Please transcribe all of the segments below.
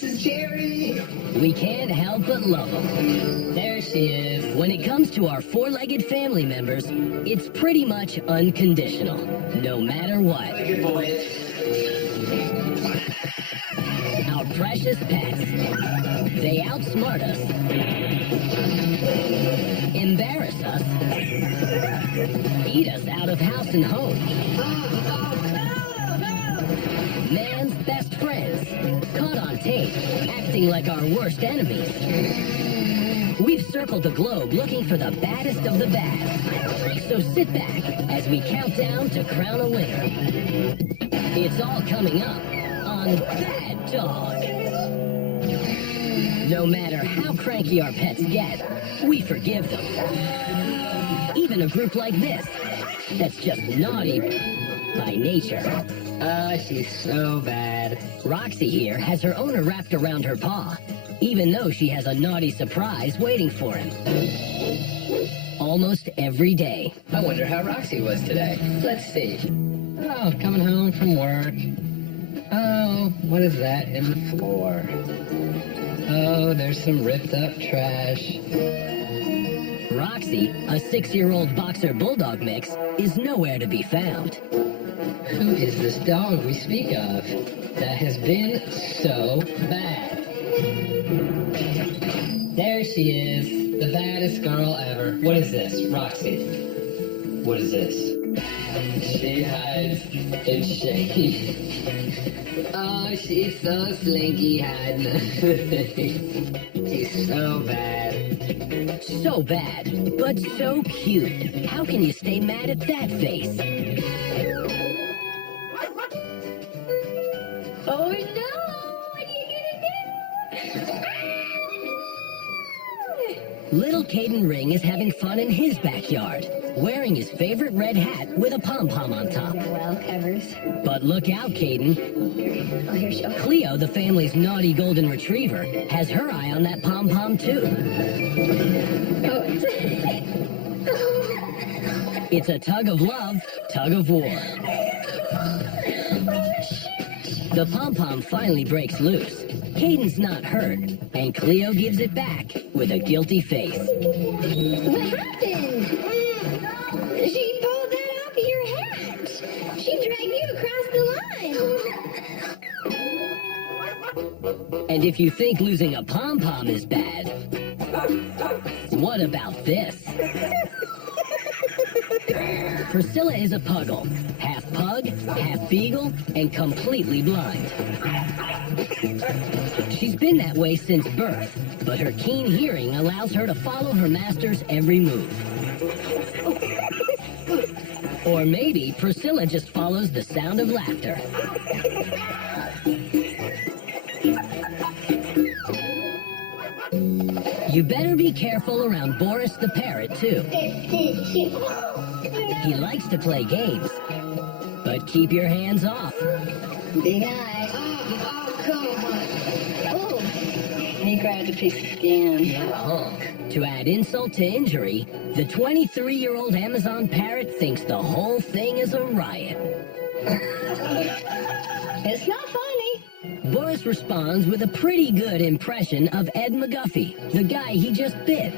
Jerry. We can't help but love them. There she is. When it comes to our four-legged family members, it's pretty much unconditional, no matter what. Good boy. Our precious pets. They outsmart us, embarrass us, eat us out of house and home. Man's best friends, caught on tape, acting like our worst enemies. We've circled the globe looking for the baddest of the bad. So sit back as we count down to crown a winner. It's all coming up on Bad Dog. No matter how cranky our pets get, we forgive them. Even a group like this, that's just naughty by nature. She's so bad. Roxy here has her owner wrapped around her paw, even though she has a naughty surprise waiting for him. Almost every day. I wonder how Roxy was today. Let's see. Oh, coming home from work. Oh, what is that in the floor? Oh, there's some ripped up trash. Roxy, a 6-year-old boxer bulldog mix, is nowhere to be found. Who is this dog we speak of that has been so bad? There she is, the baddest girl ever. What is this, Roxy? What is this? She hides in shame. Oh, she's so slinky hiding. She's so bad. So bad, but so cute. How can you stay mad at that face? Oh no! What are you gonna do? Little Caden Ring is having fun in his backyard, wearing his favorite red hat with a pom-pom on top. Well, covers. But look out, Caden. Oh, here she goes. Cleo, the family's naughty golden retriever, has her eye on that pom-pom too. Oh, It's a tug of love, tug of war. The pom-pom finally breaks loose. Caden's not hurt, and Cleo gives it back with a guilty face. what happened? She pulled that off of your hat. She dragged you across the line. And if you think losing a pom-pom is bad, what about this? Priscilla is a puggle, half pug, half beagle, and completely blind. She's been that way since birth, but her keen hearing allows her to follow her master's every move. Or maybe Priscilla just follows the sound of laughter. You better be careful around Boris the parrot, too. He likes to play games, but keep your hands off. Big eye. Come on. Oh, he grabbed a piece of skin. To add insult to injury, the 23-year-old Amazon parrot thinks the whole thing is a riot. It's not funny. Boris responds with a pretty good impression of Ed McGuffey, the guy he just bit.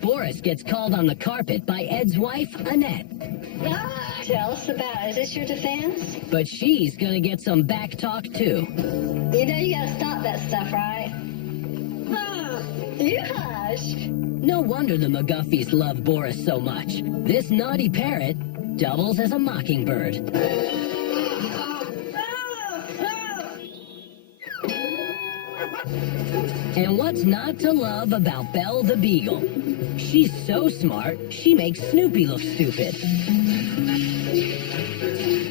Boris gets called on the carpet by Ed's wife, Annette. Tell us about it. Is this your defense? But she's gonna get some back talk, too. You know you gotta stop that stuff, right? You hush. No wonder the McGuffies love Boris so much. This naughty parrot doubles as a mockingbird. And what's not to love about Belle the Beagle? She's so smart, she makes Snoopy look stupid.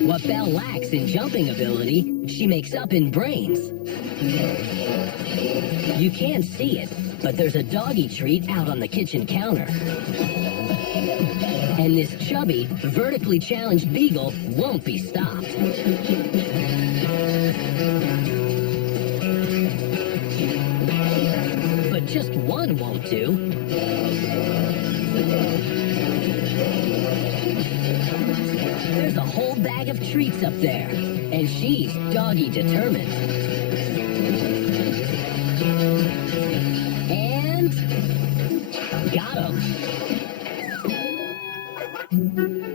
What Belle lacks in jumping ability, she makes up in brains. You can't see it, but there's a doggy treat out on the kitchen counter. And this chubby, vertically challenged beagle won't be stopped. But just one won't do. There's a whole bag of treats up there. And she's doggy determined. And got him.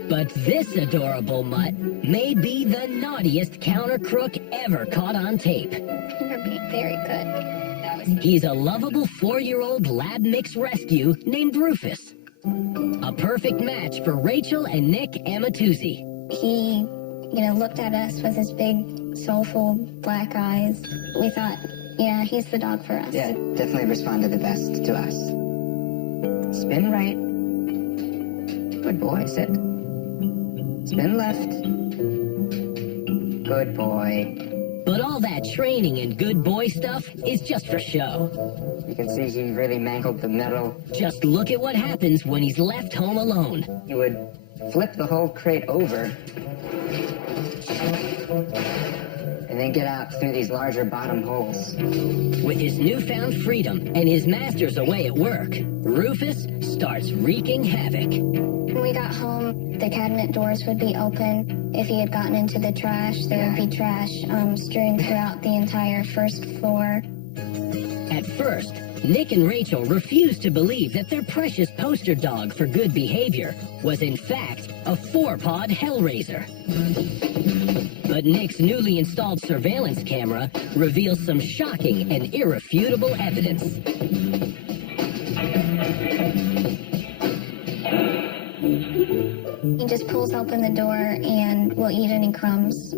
But this adorable mutt may be the naughtiest counter crook ever caught on tape. You're being very good. He's a lovable 4-year-old lab mix rescue named Rufus. A perfect match for Rachel and Nick Amatuzzi. He, looked at us with his big, soulful black eyes. We thought, yeah, he's the dog for us. Yeah, definitely responded the best to us. Spin right. Good boy, sit. Spin left. Good boy. But all that training and good boy stuff is just for show. You can see he really mangled the metal. Just look at what happens when he's left home alone. He would flip the whole crate over and then get out through these larger bottom holes. With his newfound freedom and his masters away at work, Rufus starts wreaking havoc. When we got home, the cabinet doors would be open. If he had gotten into the trash, there would be trash strewn throughout the entire first floor. At first, Nick and Rachel refused to believe that their precious poster dog for good behavior was in fact a 4-pawed hellraiser. But Nick's newly installed surveillance camera reveals some shocking and irrefutable evidence. He just pulls open the door and will eat any crumbs,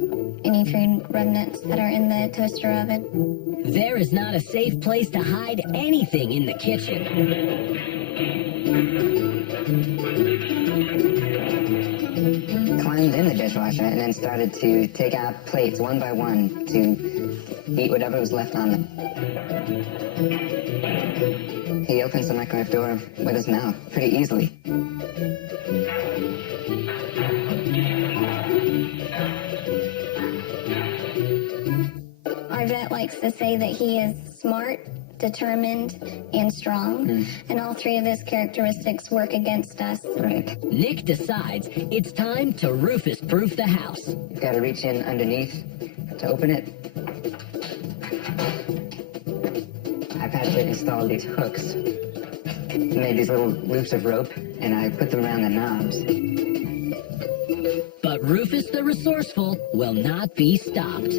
any food remnants that are in the toaster oven. There is not a safe place to hide anything in the kitchen. Climbed in the dishwasher and then started to take out plates one by one to eat whatever was left on them. He opens the microwave door with his mouth pretty easily. Our vet likes to say that he is smart, determined, and strong, and all three of his characteristics work against us. Right. Nick decides it's time to Rufus-proof the house. You've got to reach in underneath to open it. I've had to install these hooks. Made these little loops of rope, and I put them around the knobs. But Rufus the resourceful will not be stopped.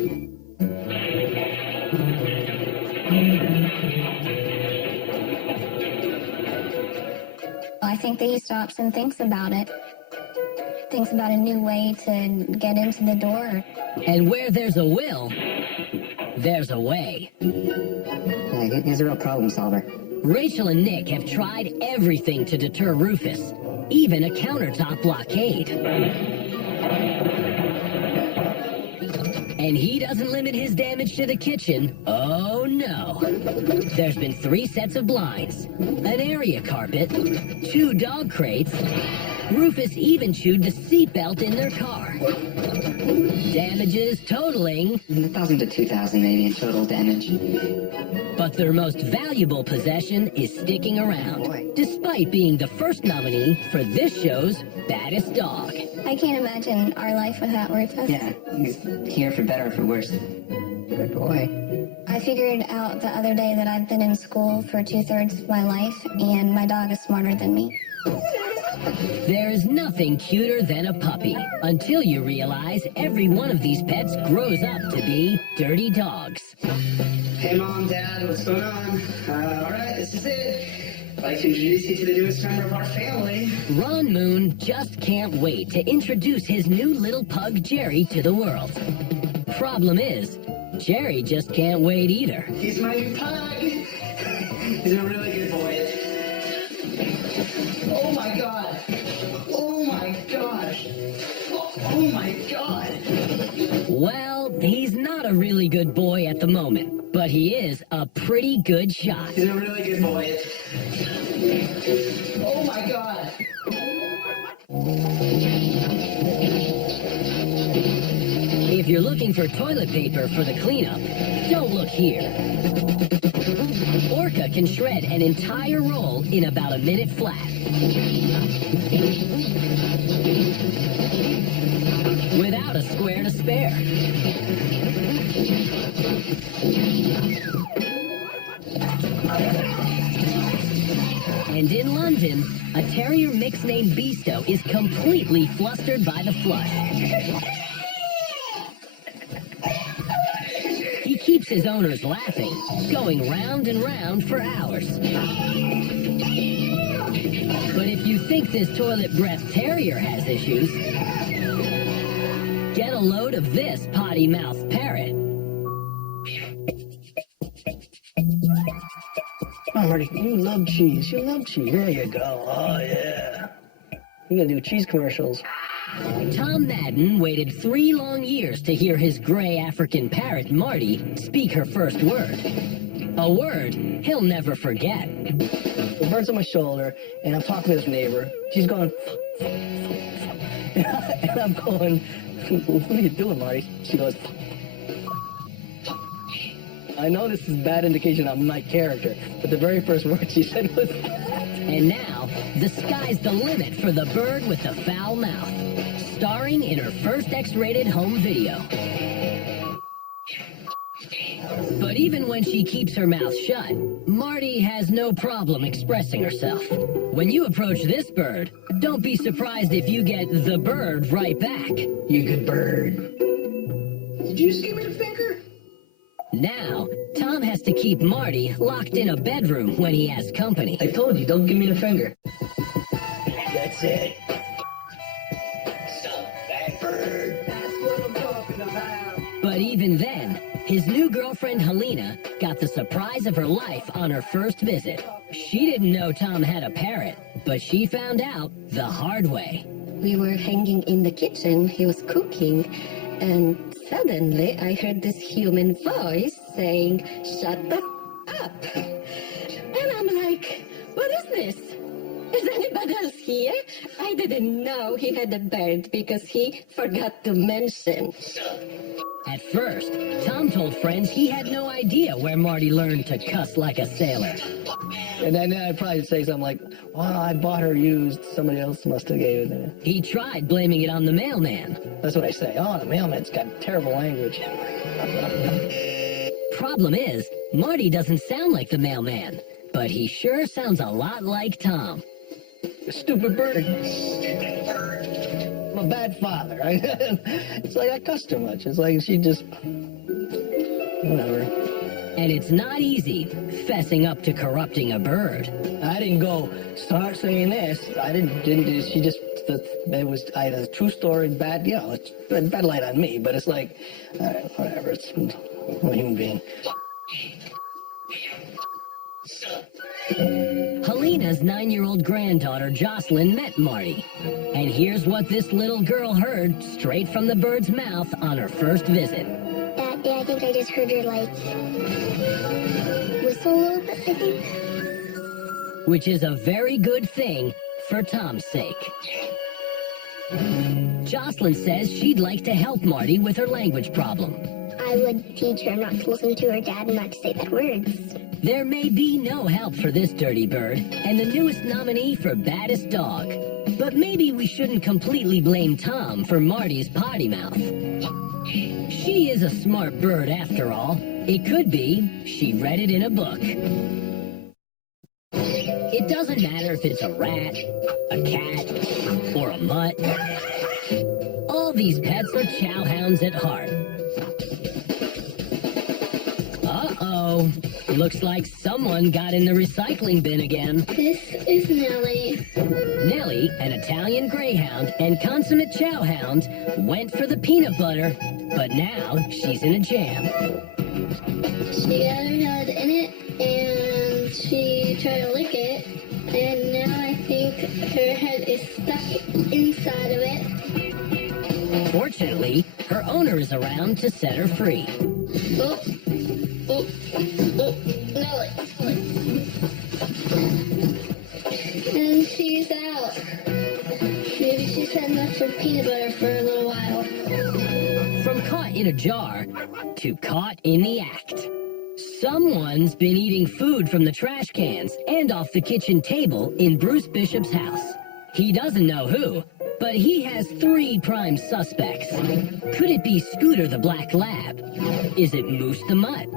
I think that he stops and thinks about it. Thinks about a new way to get into the door. And where there's a will, there's a way. Yeah, he's a real problem solver. Rachel and Nick have tried everything to deter Rufus, even a countertop blockade. And he doesn't limit his damage to the kitchen. Oh no. There's been 3 sets of blinds, an area carpet, 2 dog crates. Rufus even chewed the seatbelt in their car. Damages totaling 1,000 to 2,000 maybe in total damage. But their most valuable possession is sticking around, despite being the first nominee for this show's baddest dog. I can't imagine our life without Rufus. Yeah, he's here for better or for worse. Good boy. I figured out the other day that I've been in school for 2/3 of my life, and my dog is smarter than me. There is nothing cuter than a puppy, until you realize every one of these pets grows up to be dirty dogs. Hey, Mom, Dad, what's going on? All right, this is it. I'd like to introduce you to the newest member of our family. Ron Moon just can't wait to introduce his new little pug, Jerry, to the world. Problem is, Jerry just can't wait either. He's my new pug. He's a really good boy. Oh, my God. Oh, my gosh. Oh, my God. Well, he's not a really good boy at the moment, but he is a pretty good shot. He's a really good boy. Oh, my God. If you're looking for toilet paper for the cleanup, don't look here. Orca can shred an entire roll in about a minute flat. Without a square to spare. And in London, a terrier mix named Beasto is completely flustered by the flush. He keeps his owners laughing, going round and round for hours. But if you think this toilet breath terrier has issues, get a load of this potty mouth parrot. Oh, Marty, you love cheese. You love cheese. There you go. Oh, yeah. You gotta do cheese commercials. Tom Madden waited 3 long years to hear his gray African parrot, Marty, speak her first word. A word he'll never forget. The bird's on my shoulder, and I'm talking to this neighbor. She's going, and I'm going, what are you doing, Marty? She goes, I know this is bad indication on my character, but the very first word she said was... And now, the sky's the limit for the bird with the foul mouth. Starring in her first X-rated home video. But even when she keeps her mouth shut, Marty has no problem expressing herself. When you approach this bird, don't be surprised if you get the bird right back. You good bird. Did you just give me the finger? Now, Tom has to keep Marty locked in a bedroom when he has company. I told you, don't give me the finger. That's it. Stop that bird. That's what I'm talking about. But even then, his new girlfriend Helena got the surprise of her life on her first visit. She didn't know Tom had a parrot, but she found out the hard way. We were hanging in the kitchen, he was cooking, and suddenly I heard this human voice saying, "Shut the up." And I'm like, what is this? Is anybody else here? I didn't know he had a bird because he forgot to mention. At first, Tom told friends he had no idea where Marty learned to cuss like a sailor. And then I'd probably say something like, well, I bought her used. Somebody else must have gave it. He tried blaming it on the mailman. That's what I say. Oh, the mailman's got terrible language. Problem is, Marty doesn't sound like the mailman, but he sure sounds a lot like Tom. Stupid bird. I'm a bad father. It's like I cussed too much. It's like she just... Whatever. And it's not easy fessing up to corrupting a bird. I didn't go, start saying this. I didn't she just... It was either a true story, bad, you know, it's bad light on me, but it's like, whatever, it's I'm a human being. Helena's 9-year-old granddaughter Jocelyn met Marty. And here's what this little girl heard straight from the bird's mouth on her first visit. Daddy, I think I just heard her, like, whistle a little bit, I think. Which is a very good thing for Tom's sake. Jocelyn says she'd like to help Marty with her language problem. I would teach her not to listen to her dad and not to say bad words. There may be no help for this dirty bird and the newest nominee for baddest dog. But maybe we shouldn't completely blame Tom for Marty's potty mouth. She is a smart bird after all. It could be she read it in a book. It doesn't matter if it's a rat, a cat, or a mutt. All these pets are chowhounds at heart. Uh-oh. Looks like someone got in the recycling bin again. This is Nellie. Nellie, an Italian greyhound and consummate chowhound, went for the peanut butter, but now she's in a jam. She got her head in it, and she tried to lick it, and now I think her head is stuck inside of it. Fortunately, her owner is around to set her free. Oh, oh, oh, Nellie. And she's out. Maybe she's had enough for peanut butter for a little while. From caught in a jar to caught in the act. Someone's been eating food from the trash cans and off the kitchen table in Bruce Bishop's house. He doesn't know who, but he has 3 prime suspects. Could it be Scooter the Black Lab? Is it Moose the Mutt?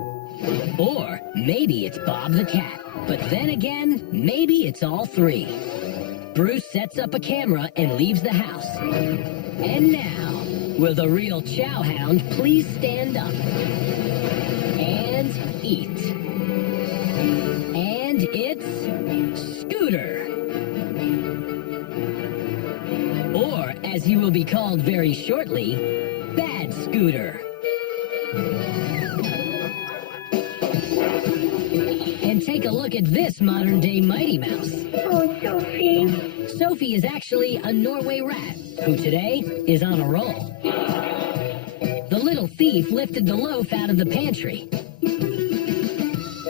Or maybe it's Bob the Cat. But then again, maybe it's all 3. Bruce sets up a camera and leaves the house. And now, will the real chow hound please stand up? And eat. And it's Scooter. Or, as he will be called very shortly, Bad Scooter. And take a look at this modern-day Mighty Mouse. Oh, Sophie. Sophie is actually a Norway rat, who today is on a roll. The little thief lifted the loaf out of the pantry.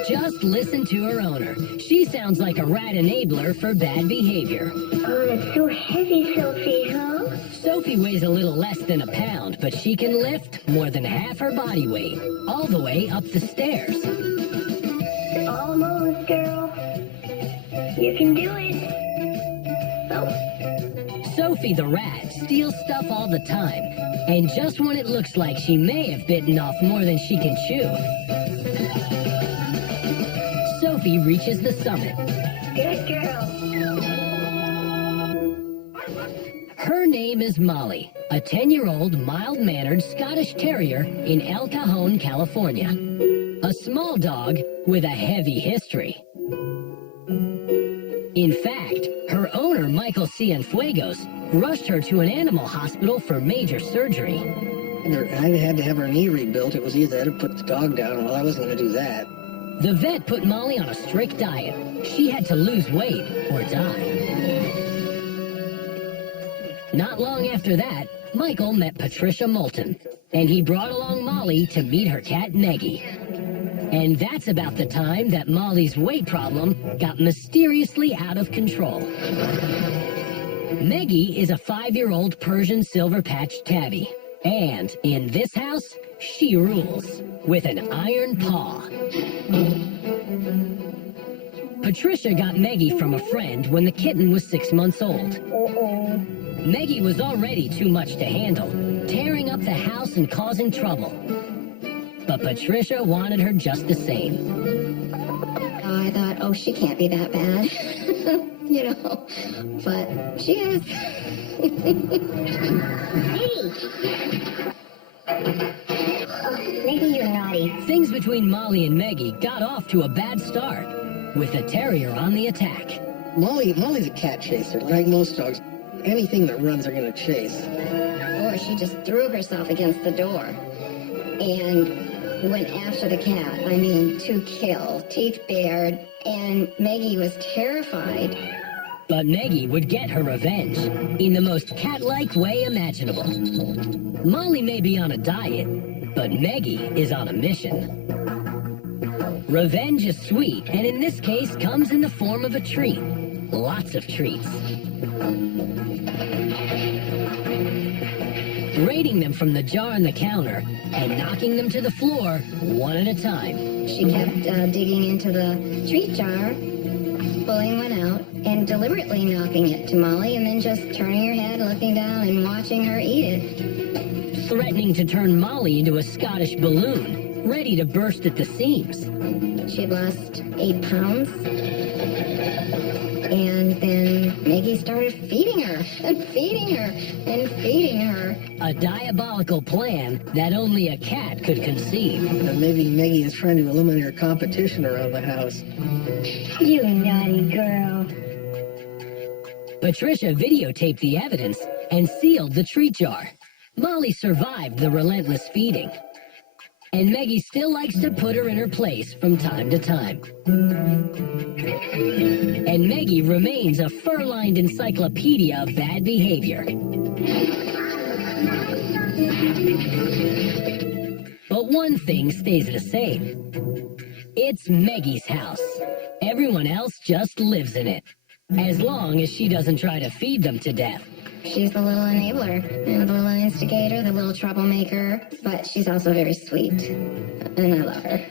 Just listen to her owner. She sounds like a rat enabler for bad behavior. Oh, it's so heavy, Sophie, huh? Sophie weighs a little less than a pound, but she can lift more than half her body weight, all the way up the stairs. Almost, girl. You can do it. Oh. Sophie the rat steals stuff all the time, and just when it looks like she may have bitten off more than she can chew, Sophie reaches the summit. Good girl. Her name is Molly, a 10-year-old mild-mannered Scottish Terrier in El Cajon, California. A small dog with a heavy history. In fact, her owner, Michael Cienfuegos, rushed her to an animal hospital for major surgery. I had to have her knee rebuilt. It was either that or put the dog down. Well, I wasn't going to do that. The vet put Molly on a strict diet. She had to lose weight or die. Not long after that, Michael met Patricia Moulton, and he brought along Molly to meet her cat Maggie. And that's about the time that Molly's weight problem got mysteriously out of control. Maggie is a 5-year-old Persian silver patch tabby. And in this house, she rules with an iron paw. Patricia got Maggie from a friend when the kitten was 6 months old. Maggie was already too much to handle, tearing up the house and causing trouble. But Patricia wanted her just the same. I thought, oh, she can't be that bad. You know, but she is. Maybe you're naughty. Things between Molly and Maggie got off to a bad start, with the terrier on the attack. Molly's a cat chaser, like most dogs. Anything that runs are going to chase. Or she just threw herself against the door and went after the cat. I mean, to kill, teeth bared, and Maggie was terrified. But Maggie would get her revenge in the most cat-like way imaginable. Molly may be on a diet, but Maggie is on a mission. Revenge is sweet, and in this case comes in the form of a treat. Lots of treats. Raiding them from the jar on the counter and knocking them to the floor one at a time. She kept digging into the treat jar, pulling one out, and deliberately knocking it to Molly, and then just turning her head, looking down, and watching her eat it. Threatening to turn Molly into a Scottish balloon, ready to burst at the seams. She had lost 8 pounds. And then Maggie started feeding her, and feeding her, and feeding her. A diabolical plan that only a cat could conceive. Maybe Maggie is trying to eliminate her competition around the house. You naughty girl. Patricia videotaped the evidence and sealed the treat jar. Molly survived the relentless feeding. And Maggie still likes to put her in her place from time to time. And Maggie remains a fur-lined encyclopedia of bad behavior. But one thing stays the same. It's Maggie's house. Everyone else just lives in it. As long as she doesn't try to feed them to death. She's the little enabler, the little instigator, the little troublemaker, but she's also very sweet, and I love her.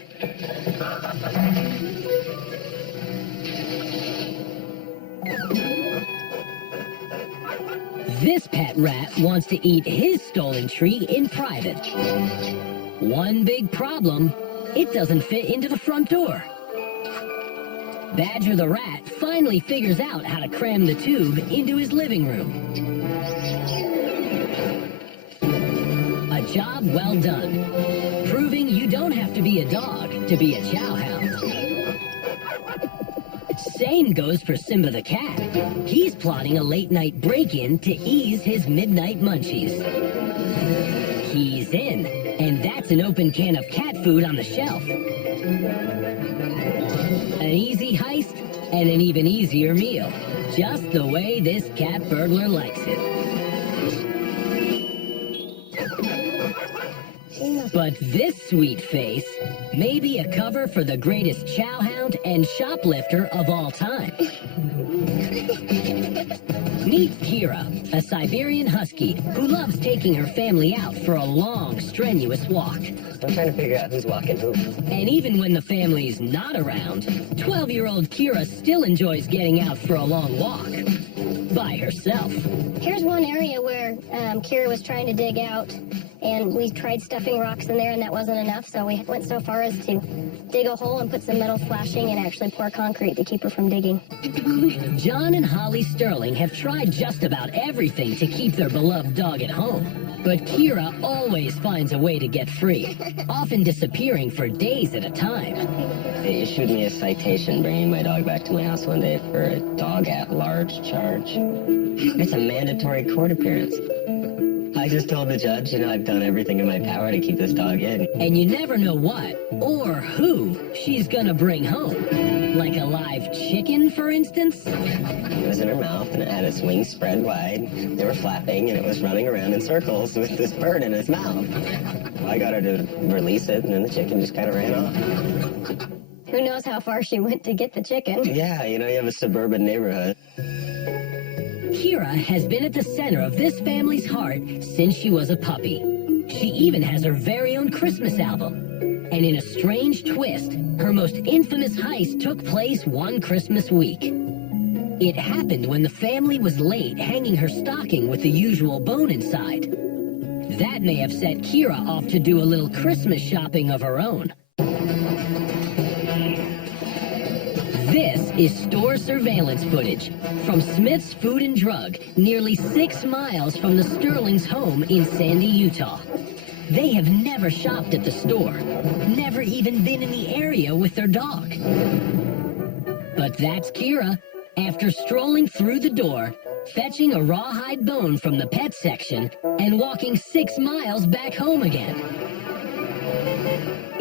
This pet rat wants to eat his stolen treat in private. One big problem, it doesn't fit into the front door. Badger the rat finally figures out how to cram the tube into his living room. A job well done, proving you don't have to be a dog to be a chow hound. Same goes for Simba the cat. He's plotting a late-night break-in to ease his midnight munchies. He's in, and that's an open can of cat food on the shelf. An easy heist and an even easier meal. Just the way this cat burglar likes it. But this sweet face may be a cover for the greatest chowhound and shoplifter of all time. Meet Kira, a Siberian husky who loves taking her family out for a long, strenuous walk. I'm trying to figure out who's walking who. And even when the family's not around, 12-year-old Kira still enjoys getting out for a long walk. By herself. Here's one area where Kira was trying to dig out, and we tried stuffing rocks in there, and that wasn't enough, so we went so far as to dig a hole and put some metal flashing and actually pour concrete to keep her from digging. John and Holly Sterling have tried just about everything to keep their beloved dog at home. But Kira always finds a way to get free, often disappearing for days at a time. They issued me a citation bringing my dog back to my house one day for a dog at large charge. It's a mandatory court appearance. I just told the judge, I've done everything in my power to keep this dog in. And you never know what or who she's gonna bring home. Like a live chicken, for instance? It was in her mouth, and it had its wings spread wide. They were flapping, and it was running around in circles with this bird in its mouth. I got her to release it, and then the chicken just kind of ran off. Who knows how far she went to get the chicken? Yeah, you have a suburban neighborhood. Kira has been at the center of this family's heart since she was a puppy. She even has her very own Christmas album. And in a strange twist, her most infamous heist took place one Christmas week. It happened when the family was late hanging her stocking with the usual bone inside. That may have set Kira off to do a little Christmas shopping of her own. This is store surveillance footage from Smith's Food and Drug, nearly 6 miles from the Sterling's home in Sandy, Utah. They have never shopped at the store, never even been in the area with their dog. But that's Kira, after strolling through the door, fetching a rawhide bone from the pet section, and walking 6 miles back home again.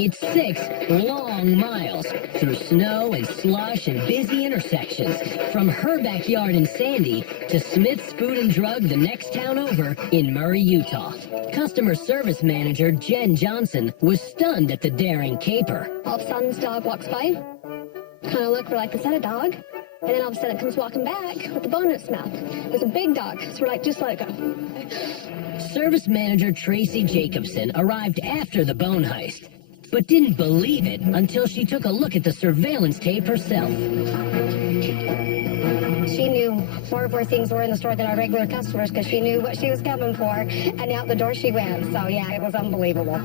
It's 6 long miles through snow and slush and busy intersections from her backyard in Sandy to Smith's Food and Drug the next town over in Murray, Utah. Customer service manager Jen Johnson was stunned at the daring caper. All of a sudden, this dog walks by, kind of look, we're like, is that a dog? And then all of a sudden it comes walking back with the bone in its mouth. It was a big dog, so we're like, just let it go. Service manager Tracy Jacobson arrived after the bone heist, but didn't believe it until she took a look at the surveillance tape herself. She knew more of where things were in the store than our regular customers because she knew what she was coming for, and out the door she went. So yeah, it was unbelievable.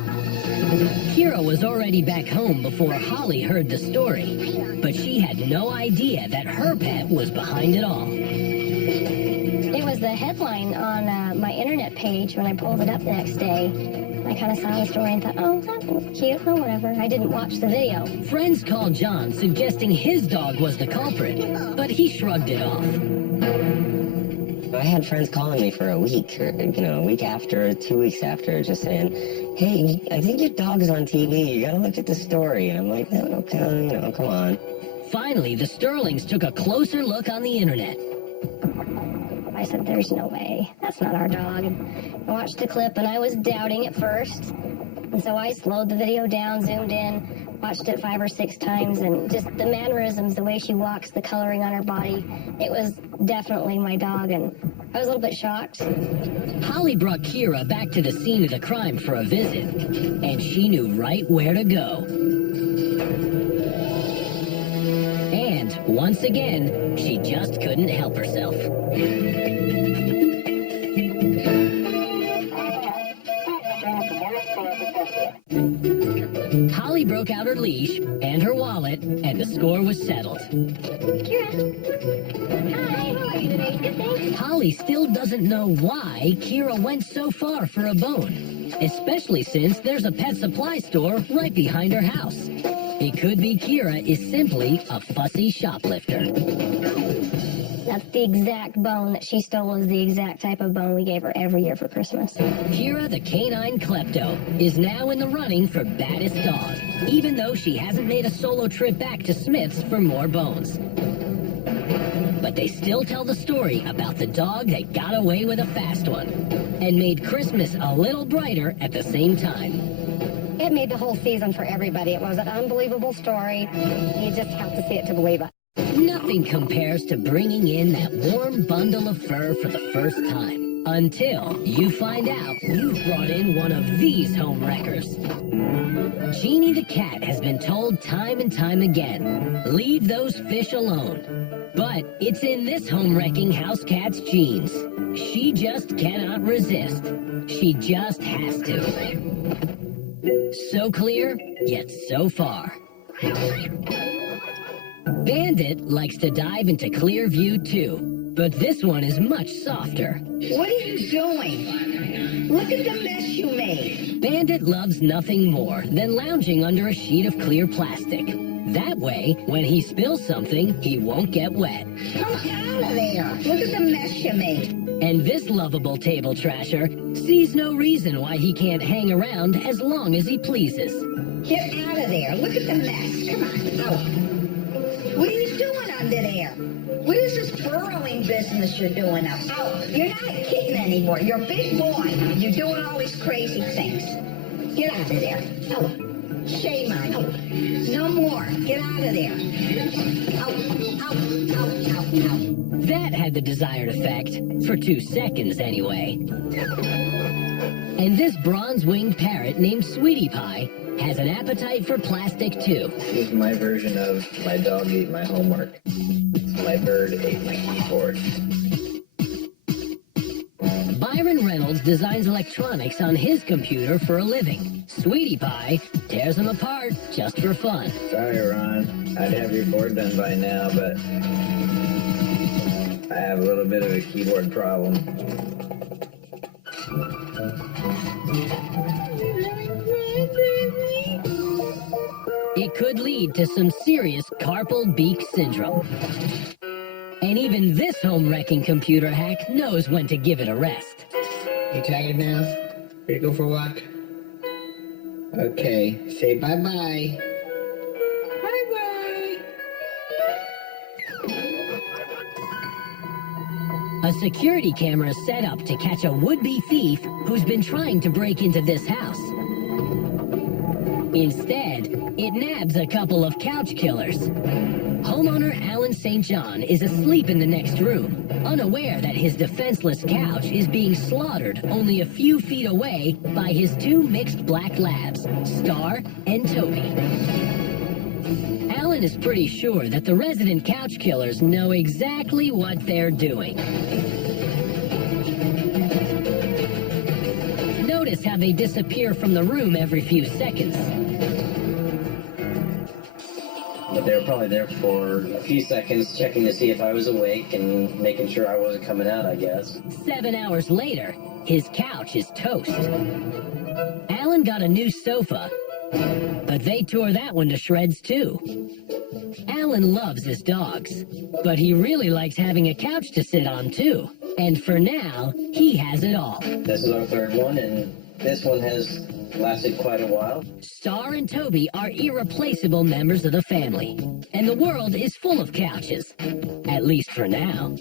Kira was already back home before Holly heard the story, but she had no idea that her pet was behind it all. It was the headline on my internet page when I pulled it up the next day. I kind of saw the story and thought, oh, that's cute, or whatever. I didn't watch the video. Friends called John, suggesting his dog was the culprit, but he shrugged it off. I had friends calling me for a week, or, a week after, 2 weeks after, just saying, hey, I think your dog is on TV. You gotta look at the story. And I'm like, oh, okay, come on. Finally, the Sterlings took a closer look on the internet. I said, there's no way. That's not our dog. And I watched the clip, and I was doubting at first. And so I slowed the video down, zoomed in, watched it 5 or 6 times, and just the mannerisms, the way she walks, the coloring on her body, it was definitely my dog. And I was a little bit shocked. Holly brought Kira back to the scene of the crime for a visit, and she knew right where to go. And once again, she just couldn't help herself. Holly broke out her leash and her wallet, and the score was settled. Kira. Hi, how are you today? Good, thanks. Holly still doesn't know why Kira went so far for a bone, especially since there's a pet supply store right behind her house. It could be Kira is simply a fussy shoplifter. That's the exact bone that she stole, is the exact type of bone we gave her every year for Christmas. Kira the canine klepto is now in the running for baddest dog, even though she hasn't made a solo trip back to Smith's for more bones. But they still tell the story about the dog that got away with a fast one and made Christmas a little brighter at the same time. It made the whole season for everybody. It was an unbelievable story. You just have to see it to believe it. Nothing compares to bringing in that warm bundle of fur for the first time. Until you find out you've brought in one of these home wreckers. Jeannie the cat has been told time and time again, leave those fish alone. But it's in this home wrecking house cat's genes. She just cannot resist. She just has to. So clear, yet so far. Bandit likes to dive into clear view too, but this one is much softer. What are you doing? Look at the mess you made. Bandit loves nothing more than lounging under a sheet of clear plastic. That way, when he spills something, he won't get wet. Come out of there. Look at the mess you made. And this lovable table trasher sees no reason why he can't hang around as long as he pleases. Get out of there. Look at the mess. Come on. Oh. What are you doing under there? What is this burrowing business you're doing up? Oh, you're not a kitten anymore. You're a big boy. You're doing all these crazy things. Get out of there. Oh, shame on you. No more. Get out of there. Oh, oh, oh, oh, oh. That had the desired effect, for 2 seconds anyway. And this bronze-winged parrot named Sweetie Pie has an appetite for plastic too. This is my version of my dog ate my homework. My bird ate my keyboard. Byron Reynolds designs electronics on his computer for a living. Sweetie Pie tears them apart just for fun. Sorry, Ron. I'd have your board done by now, but I have a little bit of a keyboard problem. It could lead to some serious carpal beak syndrome. And even this home-wrecking computer hack knows when to give it a rest. You tired now? Ready to go for a walk? Okay, say bye-bye. Bye-bye. A security camera is set up to catch a would-be thief who's been trying to break into this house. Instead, it nabs a couple of couch killers. Homeowner Alan St. John is asleep in the next room, unaware that his defenseless couch is being slaughtered only a few feet away by his 2 mixed black labs, Star and Toby. Alan is pretty sure that the resident couch killers know exactly what they're doing. Notice how they disappear from the room every few seconds. But they were probably there for a few seconds, checking to see if I was awake and making sure I wasn't coming out, I guess. 7 hours later, his couch is toast. Alan got a new sofa, but they tore that one to shreds too. Alan loves his dogs, but he really likes having a couch to sit on too. And for now, he has it all. This is our 3rd one, and this one has lasted quite a while. Star and Toby are irreplaceable members of the family, and the world is full of couches. At least for now.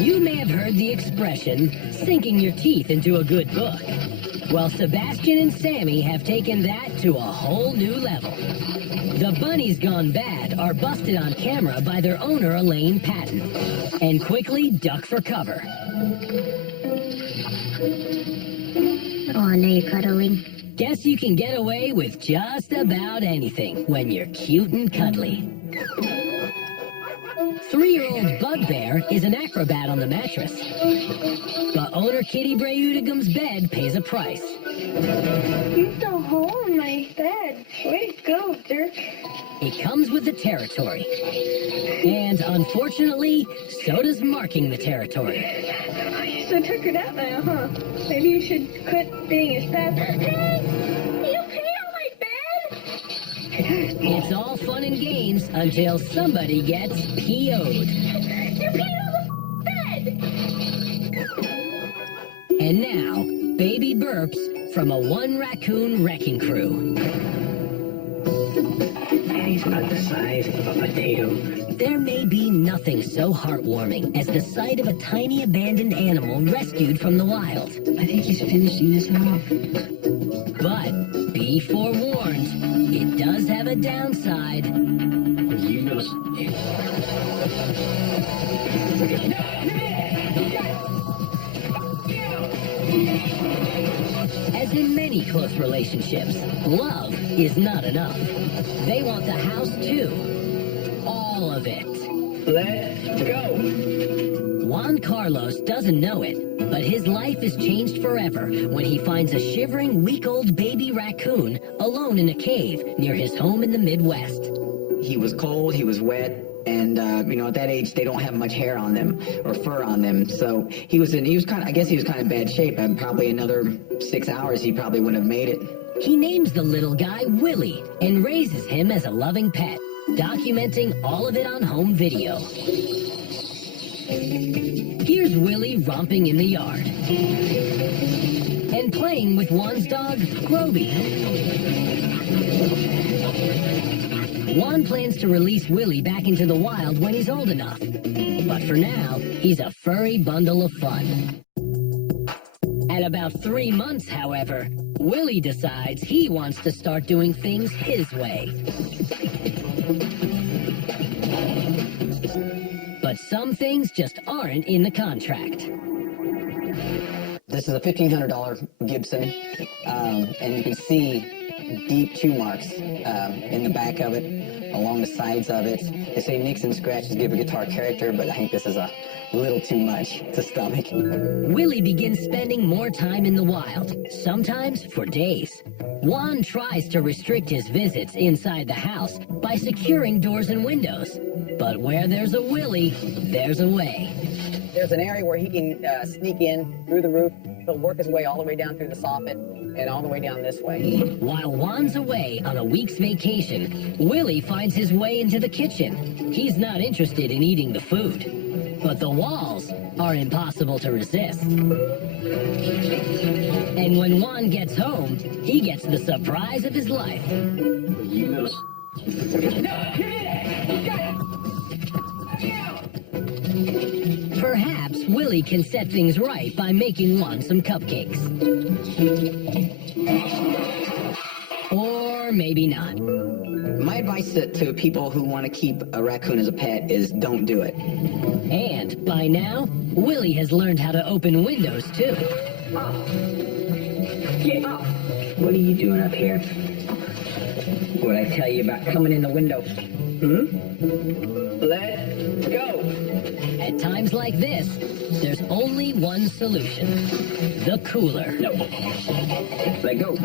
You may have heard the expression, sinking your teeth into a good book. Well, Sebastian and Sammy have taken that to a whole new level. The bunnies gone bad are busted on camera by their owner, Elaine Patton, and quickly duck for cover. Oh, now you're cuddling. Guess you can get away with just about anything when you're cute and cuddly. 3-year-old Bugbear is an acrobat on the mattress. But owner Kitty Breudigam's bed pays a price. There's a hole in my bed. Way to go, jerk. It comes with the territory. And unfortunately, so does marking the territory. So tuckered out now, huh? Maybe you should quit being his pet. Hey! You peed on my bed? It's all fun and games until somebody gets PO'd. You peed on the bed! And now, baby burps from a one-raccoon wrecking crew. He's about the size of a potato. There may be nothing so heartwarming as the sight of a tiny abandoned animal rescued from the wild. I think he's finishing this off. But be forewarned, it does have a downside. You know. As in many close relationships, love is not enough. They want the house too. All of it. Let's go. Juan Carlos doesn't know it, but his life is changed forever when he finds a shivering, week-old baby raccoon alone in a cave near his home in the Midwest. He was cold, he was wet, and at that age they don't have much hair on them or fur on them. So he was kind of bad shape. And probably another 6 hours he probably wouldn't have made it. He names the little guy Willie and raises him as a loving pet, documenting all of it on home video. Here's Willie romping in the yard and playing with Juan's dog, Groby. Juan plans to release Willie back into the wild when he's old enough. But for now, he's a furry bundle of fun. At about 3 months, however, Willie decides he wants to start doing things his way. But some things just aren't in the contract. This is a $1,500 Gibson, and you can see deep chew marks in the back of it, along the sides of it. They say nicks and scratches give a guitar character, but I think this is a little too much to stomach. Willie begins spending more time in the wild, sometimes for days. Juan tries to restrict his visits inside the house by securing doors and windows. But where there's a Willie, there's a way. There's an area where he can sneak in through the roof. He'll work his way all the way down through the soffit and all the way down this way. While Juan's away on a week's vacation, Willie finds his way into the kitchen. He's not interested in eating the food, but the walls are impossible to resist. And when Juan gets home, he gets the surprise of his life. Perhaps Willie can set things right by making Juan some cupcakes. Or maybe not. My advice to people who want to keep a raccoon as a pet is don't do it. And by now, Willie has learned how to open windows too. Get up. What are you doing up here? What'd I tell you about coming in the window? Let's go. At times like this, there's only one solution. The cooler. No. Let go.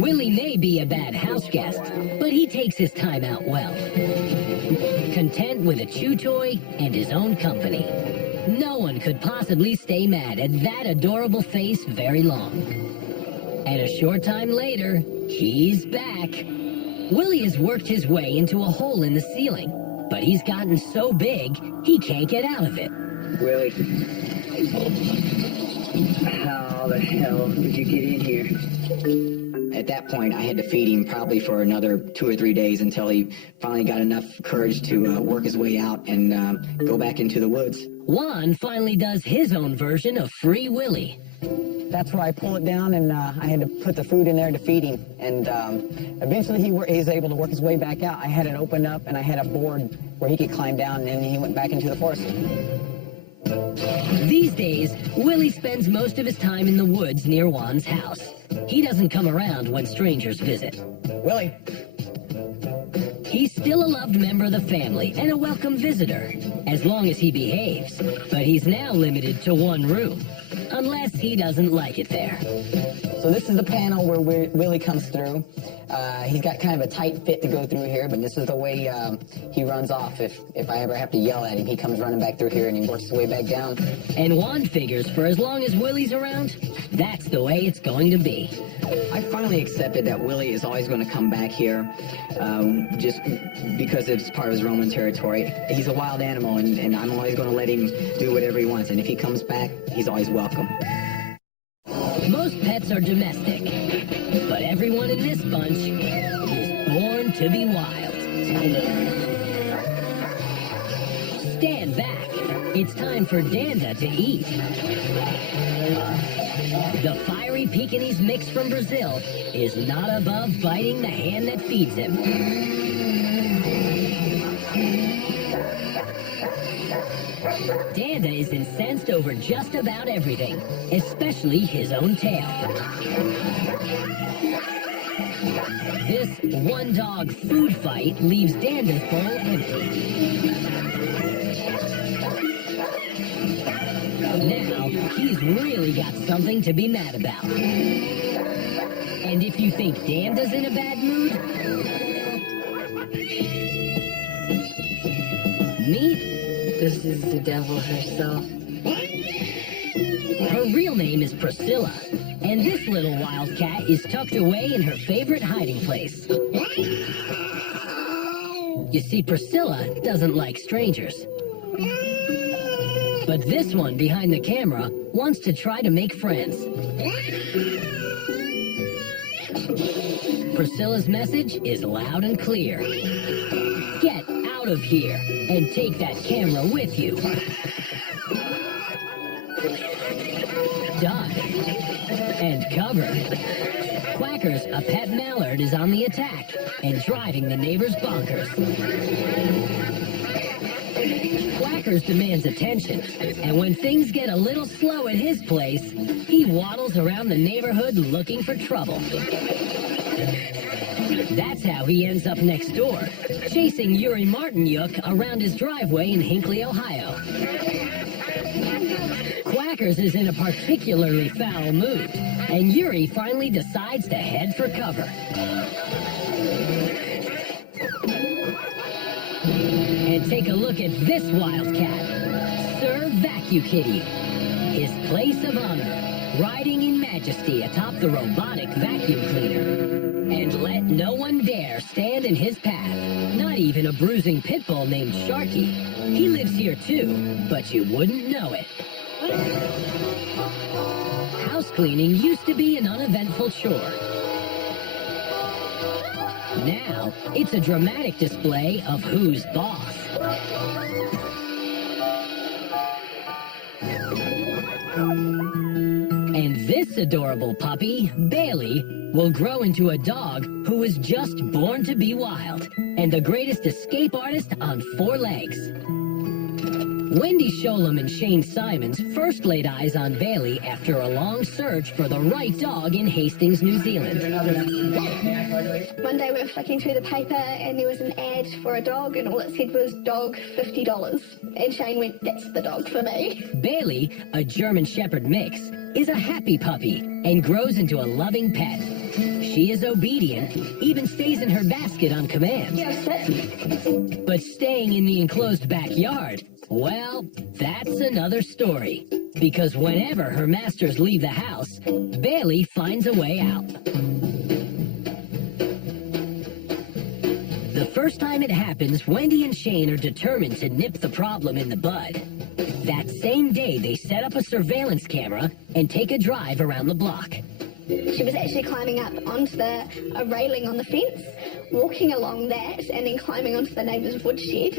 Willie may be a bad house guest, but he takes his time out well. Content with a chew toy and his own company. No one could possibly stay mad at that adorable face very long. And a short time later, he's back. Willie has worked his way into a hole in the ceiling, but he's gotten so big, he can't get out of it. Willie. How the hell did you get in here? at that point, I had to feed him probably for another 2 or 3 days until he finally got enough courage to work his way out and go back into the woods. Juan finally does his own version of Free Willy. That's where I pull it down, and I had to put the food in there to feed him. And eventually he was able to work his way back out. I had it open up, and I had a board where he could climb down, and then he went back into the forest. These days, Willie spends most of his time in the woods near Juan's house. He doesn't come around when strangers visit. Willie. He's still a loved member of the family and a welcome visitor, as long as he behaves. But he's now limited to one room, unless he doesn't like it there. So this is the panel where Willie comes through. He's got kind of a tight fit to go through here, but this is the way he runs off. If I ever have to yell at him, he comes running back through here and he works his way back down. And Juan figures for as long as Willie's around, that's the way it's going to be. I finally accepted that Willie is always going to come back here, just because it's part of his Roman territory. He's a wild animal, and I'm always going to let him do whatever he wants. And if he comes back, he's always welcome. Most pets are domestic, but everyone in this bunch is born to be wild. Stand back. It's time for Danda to eat. The fiery Pekingese mix from Brazil is not above biting the hand that feeds him. Danda is incensed over just about everything, especially his own tail. This one-dog food fight leaves Danda's bowl empty. Now, he's really got something to be mad about. And if you think Danda's in a bad mood, meet... This is the devil herself. Her real name is Priscilla, and this little wildcat is tucked away in her favorite hiding place. You see, Priscilla doesn't like strangers. But this one behind the camera wants to try to make friends. Priscilla's message is loud and clear. Get out of here and take that camera with you. Duck and cover. Quackers, a pet mallard, is on the attack and driving the neighbors bonkers. Quackers demands attention, and when things get a little slow at his place, he waddles around the neighborhood looking for trouble. That's how he ends up next door, chasing Yuri Martinyuk around his driveway in Hinckley, Ohio. Quackers is in a particularly foul mood, and Yuri finally decides to head for cover. And take a look at this wildcat, Sir Vacuum Kitty. His place of honor, riding in majesty atop the robotic vacuum cleaner. And let no one dare stand in his path, not even a bruising pit bull named Sharky. He lives here too, but you wouldn't know it. House cleaning used to be an uneventful chore. Now, it's a dramatic display of who's boss. And this adorable puppy, Bailey, will grow into a dog who was just born to be wild and the greatest escape artist on 4 legs. Wendy Sholem and Shane Simons first laid eyes on Bailey after a long search for the right dog in Hastings, New Zealand. One day we were flicking through the paper and there was an ad for a dog and all it said was dog $50. And Shane went, that's the dog for me. Bailey, a German Shepherd mix, is a happy puppy and grows into a loving pet. She is obedient, even stays in her basket on command. Yeah, sit. But staying in the enclosed backyard, well, that's another story. Because whenever her masters leave the house, Bailey finds a way out. The first time it happens, Wendy and Shane are determined to nip the problem in the bud. That same day, they set up a surveillance camera and take a drive around the block. She was actually climbing up onto a railing on the fence, walking along that, and then climbing onto the neighbour's woodshed,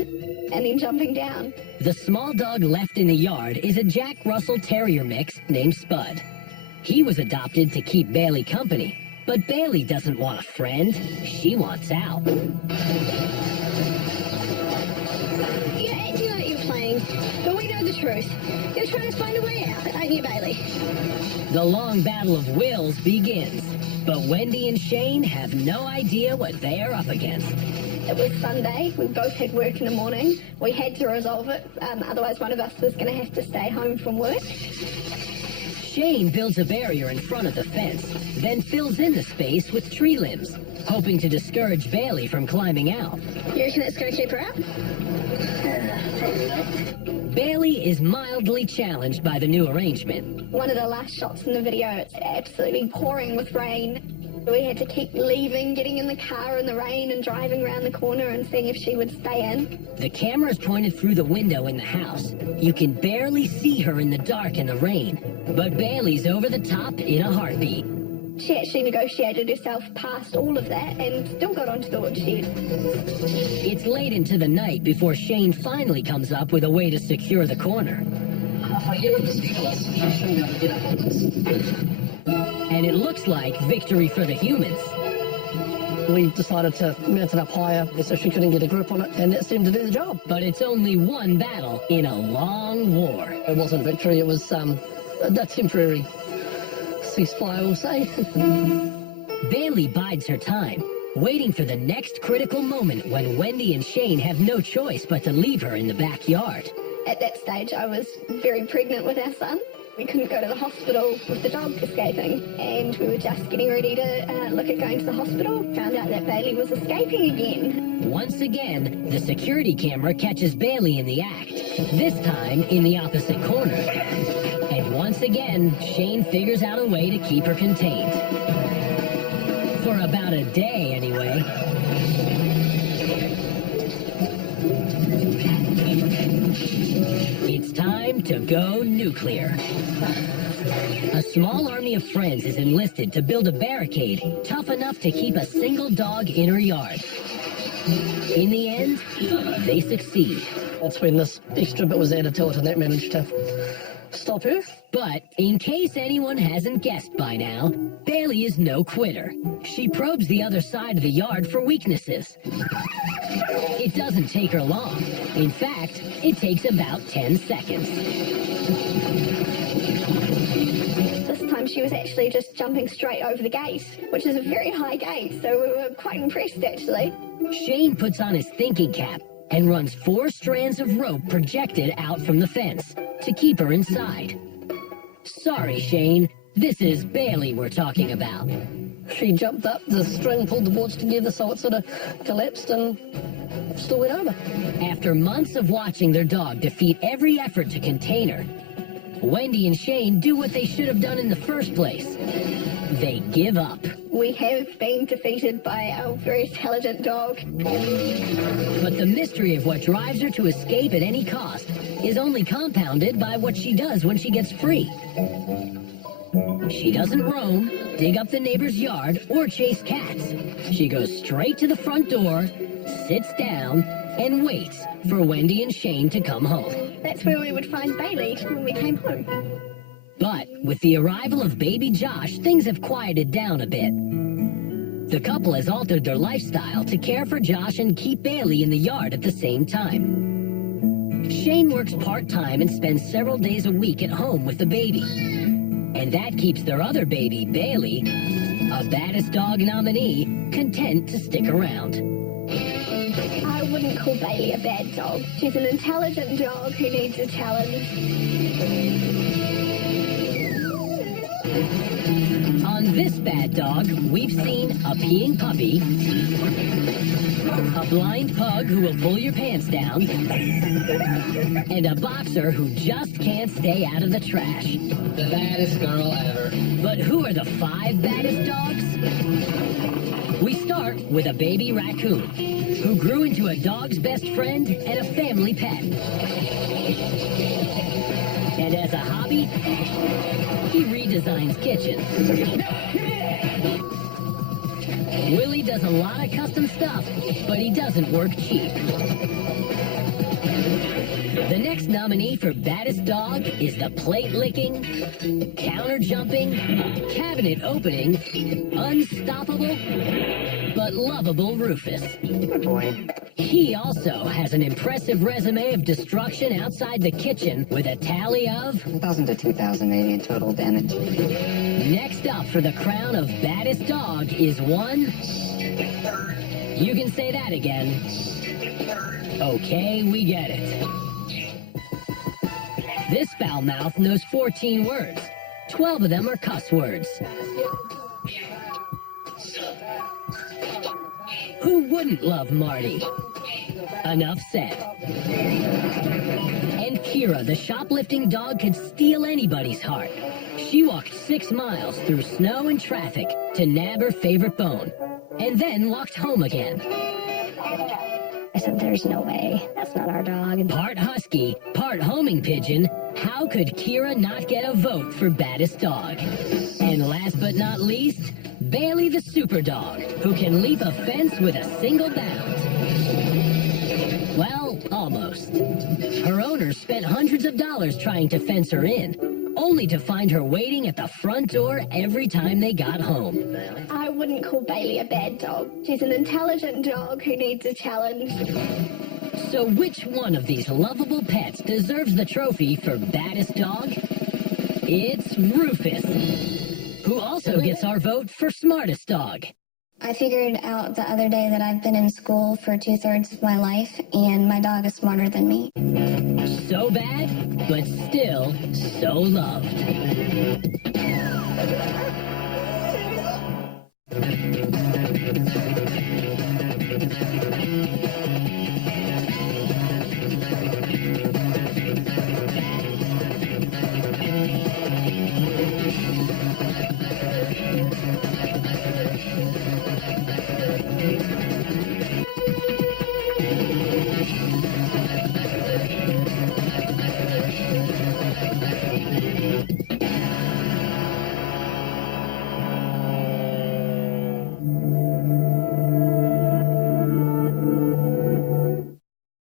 and then jumping down. The small dog left in the yard is a Jack Russell Terrier mix named Spud. He was adopted to keep Bailey company, but Bailey doesn't want a friend. She wants out. You're acting like you're playing, but we know the truth. You're trying to find a way out, aren't you, Bailey? The long battle of wills begins, but Wendy and Shane have no idea what they are up against. It was Sunday. We both had work in the morning. We had to resolve it, otherwise one of us was going to have to stay home from work. Shane builds a barrier in front of the fence, then fills in the space with tree limbs, hoping to discourage Bailey from climbing out. You reckon it's going to keep her out? Bailey is mildly challenged by the new arrangement. One of the last shots in the video, it's absolutely pouring with rain. We had to keep leaving, getting in the car in the rain and driving around the corner and seeing if she would stay in. The camera is pointed through the window in the house. You can barely see her in the dark in the rain, but Bailey's over the top in a heartbeat. She actually negotiated herself past all of that and still got onto the woodshed. It's late into the night before Shane finally comes up with a way to secure the corner. And it looks like victory for the humans. We decided to mount it up higher so she couldn't get a grip on it, and that seemed to do the job. But it's only one battle in a long war. It wasn't victory, it was a temporary ceasefire, we'll say. Bailey bides her time, waiting for the next critical moment when Wendy and Shane have no choice but to leave her in the backyard. At that stage, I was very pregnant with our son. We couldn't go to the hospital with the dog escaping, and we were just getting ready to look at going to the hospital. Found out that Bailey was escaping again. Once again, the security camera catches Bailey in the act, this time in the opposite corner. And once again, Shane figures out a way to keep her contained. For about a day, anyway. It's time to go nuclear. A small army of friends is enlisted to build a barricade tough enough to keep a single dog in her yard. In the end, they succeed. That's when this extra bit was added to it, and that managed to stop her. But in case anyone hasn't guessed by now, Bailey is no quitter. She probes the other side of the yard for weaknesses. It doesn't take her long. In fact, it takes about 10 seconds. This time she was actually just jumping straight over the gate, which is a very high gate, so we were quite impressed actually. Shane puts on his thinking cap and runs 4 strands of rope projected out from the fence to keep her inside. Sorry, Shane. This is Bailey we're talking about. She jumped up, the string pulled the boards together so it sort of collapsed and still went over. After months of watching their dog defeat every effort to contain her, Wendy and Shane do what they should have done in the first place. They give up. We have been defeated by our very intelligent dog. But the mystery of what drives her to escape at any cost is only compounded by what she does when she gets free. She doesn't roam, dig up the neighbor's yard, or chase cats. She goes straight to the front door, sits down, and waits for Wendy and Shane to come home. That's where we would find Bailey when we came home. But with the arrival of baby Josh, things have quieted down a bit. The couple has altered their lifestyle to care for Josh and keep Bailey in the yard at the same time. Shane works part-time and spends several days a week at home with the baby. And that keeps their other baby, Bailey, a baddest dog nominee, content to stick around. I wouldn't call Bailey a bad dog. She's an intelligent dog who needs a challenge. On this bad dog, we've seen a peeing puppy, a blind pug who will pull your pants down, and a boxer who just can't stay out of the trash. The baddest girl ever. But who are the 5 baddest dogs? We start with a baby raccoon, who grew into a dog's best friend and a family pet. And as a hobby, he redesigns kitchens. Willie does a lot of custom stuff, but he doesn't work cheap. The next nominee for baddest dog is the plate-licking, counter-jumping, cabinet-opening, unstoppable, but lovable Rufus. Good boy. He also has an impressive resume of destruction outside the kitchen with a tally of 1,000 to 2,000 maybe in total damage. Next up for the crown of baddest dog is one... You can say that again. Okay, we get it. This foul mouth knows 14 words. 12 of them are cuss words. Who wouldn't love Marty? Enough said. And Kira, the shoplifting dog, could steal anybody's heart. She walked 6 miles through snow and traffic to nab her favorite bone, and then walked home again. I said, there's no way. That's not our dog. Part husky, part homing pigeon, how could Kira not get a vote for baddest dog? And last but not least, Bailey the super dog, who can leap a fence with a single bound. Well, almost. Her owner spent hundreds of dollars trying to fence her in, only to find her waiting at the front door every time they got home. I wouldn't call Bailey a bad dog. She's an intelligent dog who needs a challenge. So which one of these lovable pets deserves the trophy for baddest dog? It's Rufus, who also gets our vote for smartest dog. I figured out the other day that I've been in school for 2/3 of my life, and my dog is smarter than me. So bad, but still so loved.